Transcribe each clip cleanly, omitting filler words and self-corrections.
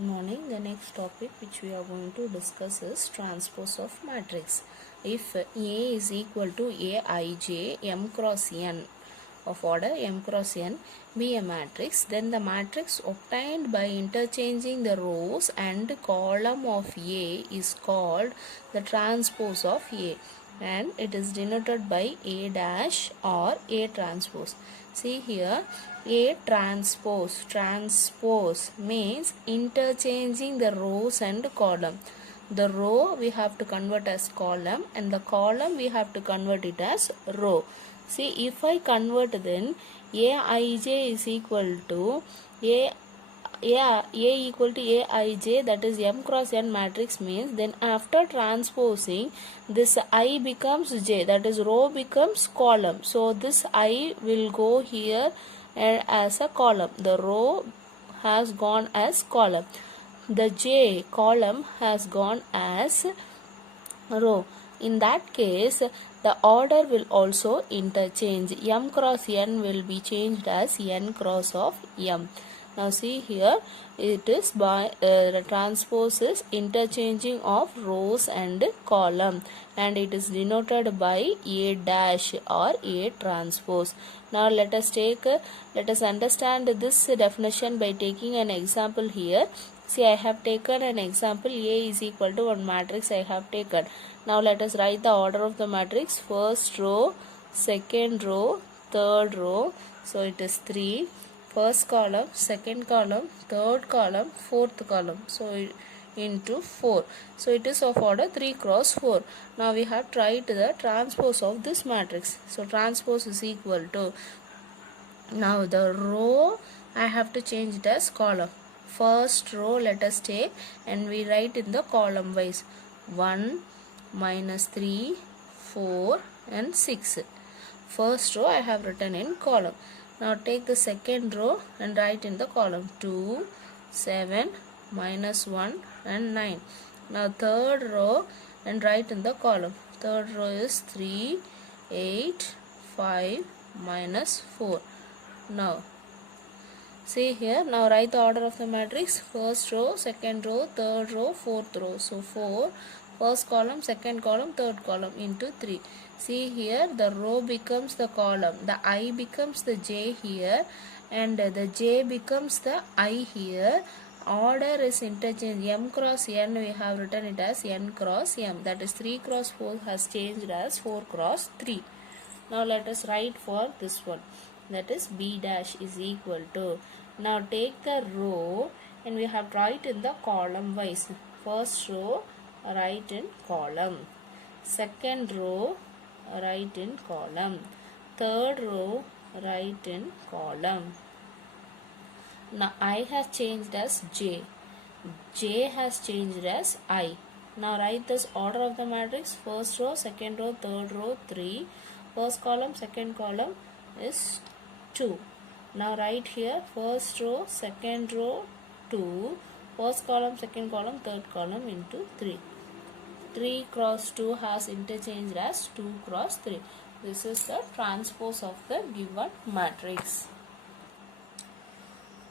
Morning. The next topic which we are going to discuss is transpose of matrix. If A is equal to Aij m cross n of order m cross n be a matrix, then the matrix obtained by interchanging the rows and column of A is called the transpose of A, and it is denoted by A dash or A transpose. See here, A transpose means interchanging the rows and column. The row we have to convert as column, and the column we have to convert it as row. See, if I convert, then Aij is equal to A equal to Aij, that is m cross n matrix, means then after transposing, this I becomes j, that is row becomes column. So this I will go here as a column. The row has gone as column. The j column has gone as row. In that case, the order will also interchange. M cross n will be changed as n cross of m. Now see here, it is by the transpose is interchanging of rows and column, and it is denoted by A dash or A transpose. Now let us understand this definition by taking an example here. See, I have taken an example. A is equal to one matrix I have taken. Now let us write the order of the matrix. First row, second row, third row. So it is 3. First column, second column, third column, fourth column. So into 4. So it is of order 3 cross 4. Now we have tried the transpose of this matrix. So transpose is equal to, now the row I have to change it as column. First row let us take, and we write in the column wise 1, minus 3, 4 and 6. First row I have written in column. Now take the second row and write in the column 2, 7, minus 1 and 9. Now third row and write in the column. Third row is 3, 8, 5, minus 4. Now see here, now write the order of the matrix. First row, second row, third row, fourth row. So 4, first column, second column, third column into 3. See here, the row becomes the column, the I becomes the j here, and the j becomes the I here. Order is interchange. M cross n we have written it as n cross m, that is 3 cross 4 has changed as 4 cross 3. Now let us write for this one, that is B dash is equal to, now take the row and we have write in the column wise. First row write in column, second row write in column, third row write in column. Now I has changed as j, j has changed as I. Now write this order of the matrix. First row, second row, third row 3, first column, second column is 2. Now write here first row, second row 2, first column, second column, third column into 3. 3 cross 2 has interchanged as 2 cross 3. This is the transpose of the given matrix.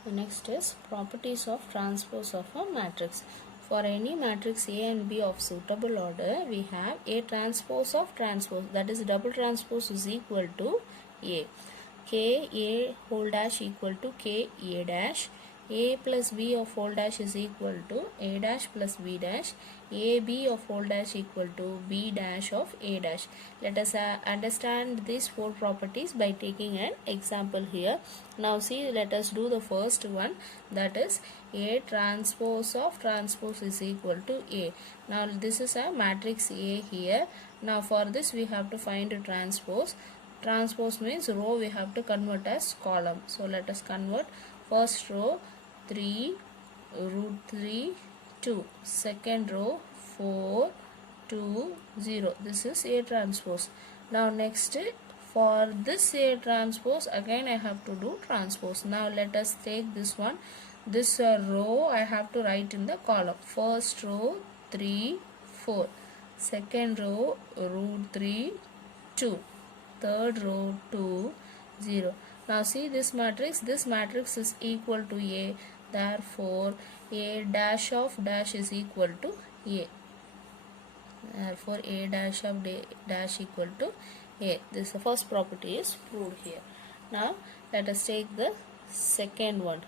The next is properties of transpose of a matrix. For any matrix A and B of suitable order, we have A transpose of transpose, that is double transpose is equal to A. K A whole dash equal to K A dash. A plus B of whole dash is equal to A dash plus B dash. A B of whole dash equal to B dash of A dash. Let us understand these 4 properties by taking an example here. Now see, let us do the first one, that is A transpose of transpose is equal to A. Now this is a matrix A here. Now for this we have to find a transpose. Transpose means row we have to convert as column. So let us convert. First row 3 root 3 2, second row 4 2 0. This is A transpose. Now next, for this A transpose again I have to do transpose. Now let us take this one. This row I have to write in the column. First row 3 4, second row root 3 2, third row 2 0. Now see this matrix is equal to A. Therefore a dash of dash is equal to a. Therefore a dash of dash equal to a. This the first property is proved here. Now let us take the second one,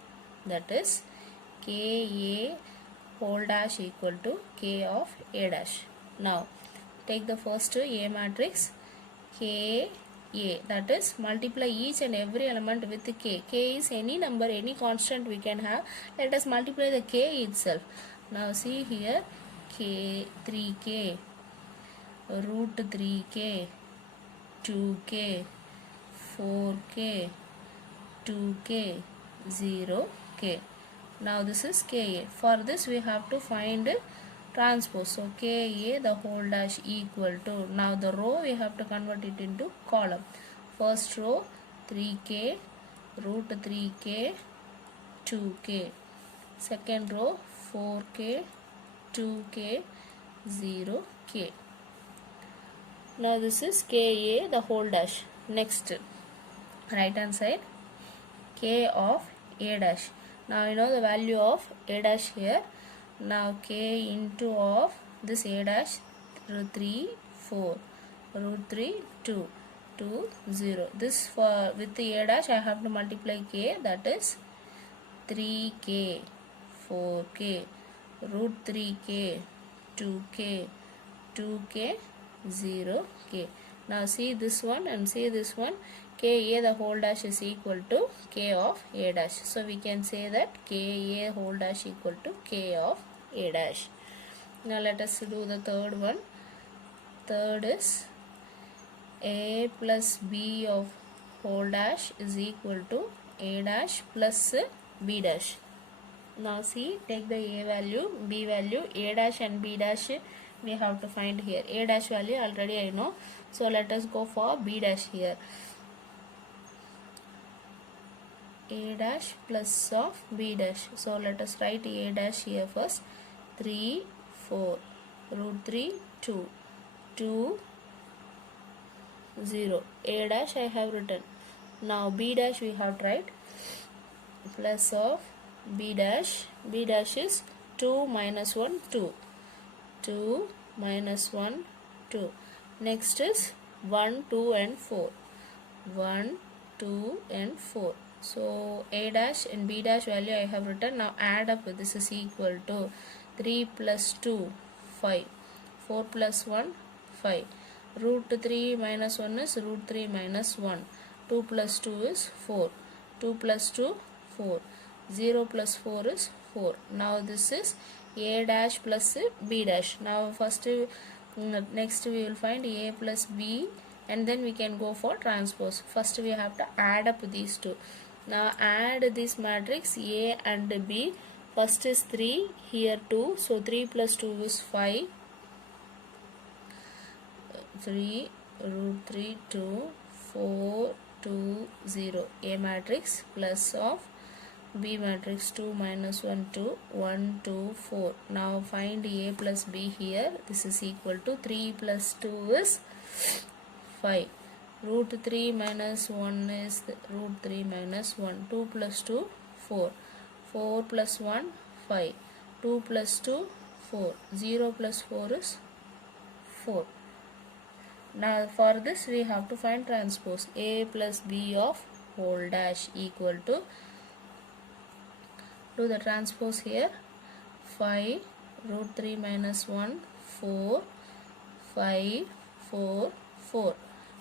that is ka whole dash equal to k of a dash. Now take the first a matrix k a, that is multiply each and every element with k. K is any number, any constant we can have. Let us multiply the k itself. Now see here, k 3k, root 3k, 2k, 4k, 2k, 0k. Now this is ka. For this we have to find transpose. So ka the whole dash equal to, now the row we have to convert it into column. First row 3k, root 3k, 2k. Second row 4k, 2k, 0k. Now this is ka the whole dash. Next, right hand side, k of a dash. Now you know the value of a dash here. Now k into of this a dash, root 3 4, root 3 2, 2 0. This for with the a dash I have to multiply k, that is 3k, 4k, root 3k, 2k, 2k, 0k. Now see this one and see this one. Ka the whole dash is equal to k of a dash. So we can say that ka whole dash equal to k of a dash. Now let us do the third one. Third is a plus b of whole dash is equal to a dash plus b dash. Now see, take the a value, b value, a dash and b dash we have to find here. A dash value already I know, so let us go for b dash here. A dash plus of b dash. So let us write a dash here first. 3 4, root 3 2, 2 0. A dash I have written. Now b dash we have tried. Plus of b dash. B dash is 2 minus 1 2. 2 minus 1 2. Next is 1 2 and 4. 1 2 and 4. So a dash and b dash value I have written. Now add up. This is equal to 3 plus 2 5, 4 plus 1 5. Root 3 minus 1 is root 3 minus 1. 2 plus 2 is 4. 2 plus 2 4. 0 plus 4 is 4. Now this is a dash plus b dash. Now first next we will find a plus b and then we can go for transpose. First we have to add up these two. Now add this matrix a and b. First is 3, here 2, so 3 plus 2 is 5. 3 root 3 2 4 2 0. A matrix plus of b matrix 2 minus 1 2 1 2 4. Now find a plus b here. This is equal to 3 plus 2 is 5. Root 3 minus 1 is root 3 minus 1. 2 plus 2 4. 4 plus 1 5. 2 plus 2 4. 0 plus 4 is 4. Now for this we have to find transpose. A plus b of whole dash equal to, do the transpose here, 5 root 3 minus 1 4 5 4 4.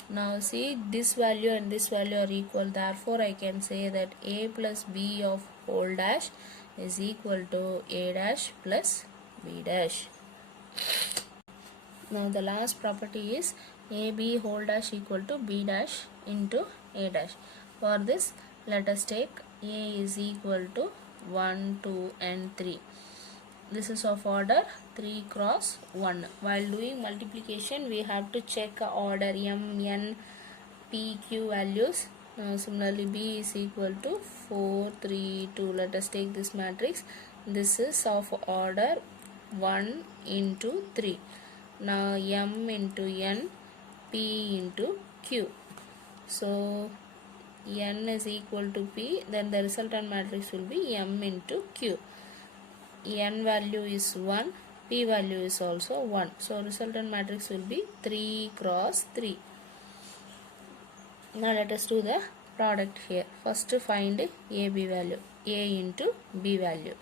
Now see, this value and this value are equal, therefore I can say that a plus b of whole dash is equal to a dash plus b dash. Now the last property is ab whole dash equal to b dash into a dash. For this let us take a is equal to 1 2 and 3. This is of order 3 cross 1. While doing multiplication we have to check order m, n, p, q values. Similarly b is equal to 4 3 2. Let us take this matrix. This is of order 1 into 3. Now m into n, p into q. So n is equal to p, then the resultant matrix will be m into q. N value is 1, p value is also 1. So resultant matrix will be 3 cross 3. Now let us do the product here. First find a b value. A into b value.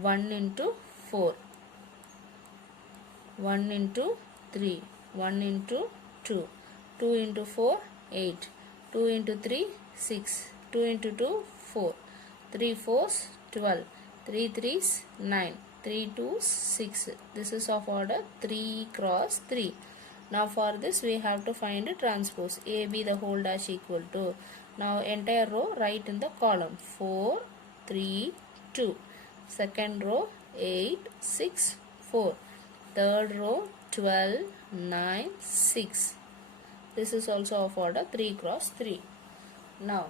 1 into 4. 1 into 3. 1 into 2. 2 into 4, 8. 2 into 3, 6. 2 into 2, 4. 3 fours, 12. 3 threes, 9. 3 twos, 6. This is of order 3 cross 3. Now for this we have to find a transpose. AB the whole dash equal to. Now entire row write in the column. 4, 3, 2. Second row 8, 6, 4. Third row 12, 9, 6. This is also of order 3 cross 3. Now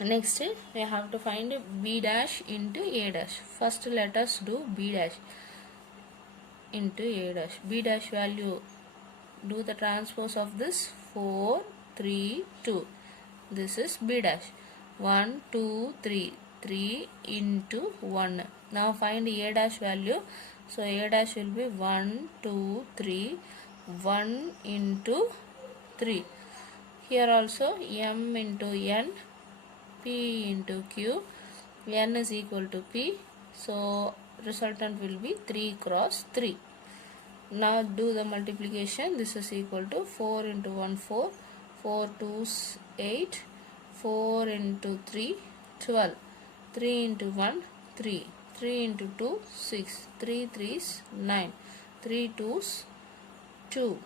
next we have to find b dash into a dash. First let us do b dash into a dash. B dash value, do the transpose of this 4, 3, 2. This is b dash. 1, 2, 3. 3 into 1. Now find a dash value. So a dash will be 1, 2, 3. 1 into 3. Here also m into n, p into q, n is equal to p. So resultant will be 3 cross 3. Now do the multiplication. This is equal to 4 into 1, 4. 4 2s, 8. 4 into 3, 12. 3 into 1, 3. 3 into 2, 6. 3 3s, 9. 3 2s, 2.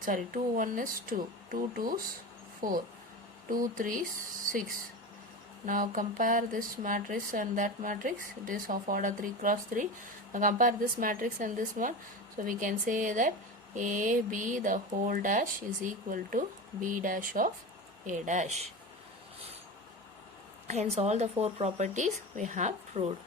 Sorry, 2 1 is 2. 2 2s, 4. 2 3s, 6. Now compare this matrix and that matrix. It is of order 3 cross 3. Now compare this matrix and this one. So we can say that A, B the whole dash is equal to B dash of A dash. Hence all the 4 properties we have proved.